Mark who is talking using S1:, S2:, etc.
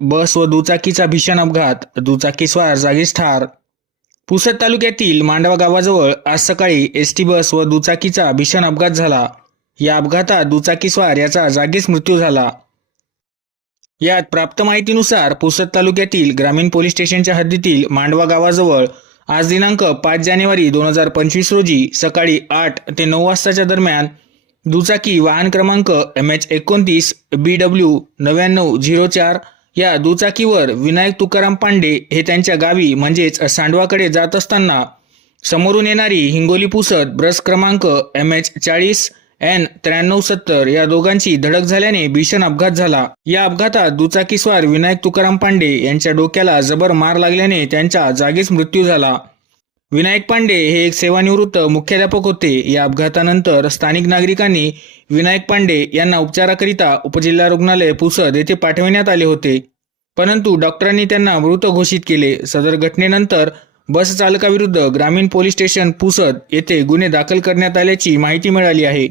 S1: बस व दुचाकीचा भीषण अपघात. दुचाकीस्वार जागीच ठार. पुसद तालुक्यातील मांडवा गावाजवळ आज सकाळी एस टी बस व दुचाकीचा भीषण अपघात झाला. या अपघातात दुचाकीस्वार याचा जागीच मृत्यू झाला. यात प्राप्त माहितीनुसार पुसद तालुक्यातील ग्रामीण पोलीस स्टेशनच्या हद्दीतील मांडवा गावाजवळ आज दिनांक पाच जानेवारी दोन हजार पंचवीस रोजी सकाळी आठ ते नऊ वाजताच्या दरम्यान दुचाकी वाहन क्रमांक एम एच एकोणतीस बी डब्ल्यू नव्याण्णव झिरो चार या दुचाकीवर विनायक तुकाराम पांडे हे त्यांच्या गावी म्हणजेच सांडवाकडे जात असताना समोरून येणारी हिंगोली पुसद ब्रस क्रमांक एम एच चाळीस एन त्र्याण्णव सत्तर या दोघांची धडक झाल्याने भीषण अपघात झाला. या अपघातात दुचाकीस्वार विनायक तुकाराम पांडे यांच्या डोक्याला जबर मार लागल्याने त्यांचा जागीच मृत्यू झाला. विनायक पांडे हे एक सेवानिवृत्त मुख्याध्यापक होते. या अपघातानंतर स्थानिक नागरिकांनी विनायक पांडे यांना उपचाराकरिता उपजिल्हा रुग्णालय पुसद येथे पाठविण्यात आले होते. परंतु डॉक्टरांनी त्यांना मृत घोषित केले. सदर घटनेनंतर बस चालकाविरुद्ध ग्रामीण पोलीस स्टेशन पुसद येथे गुन्हे दाखल करण्यात आल्याची माहिती मिळाली आहे.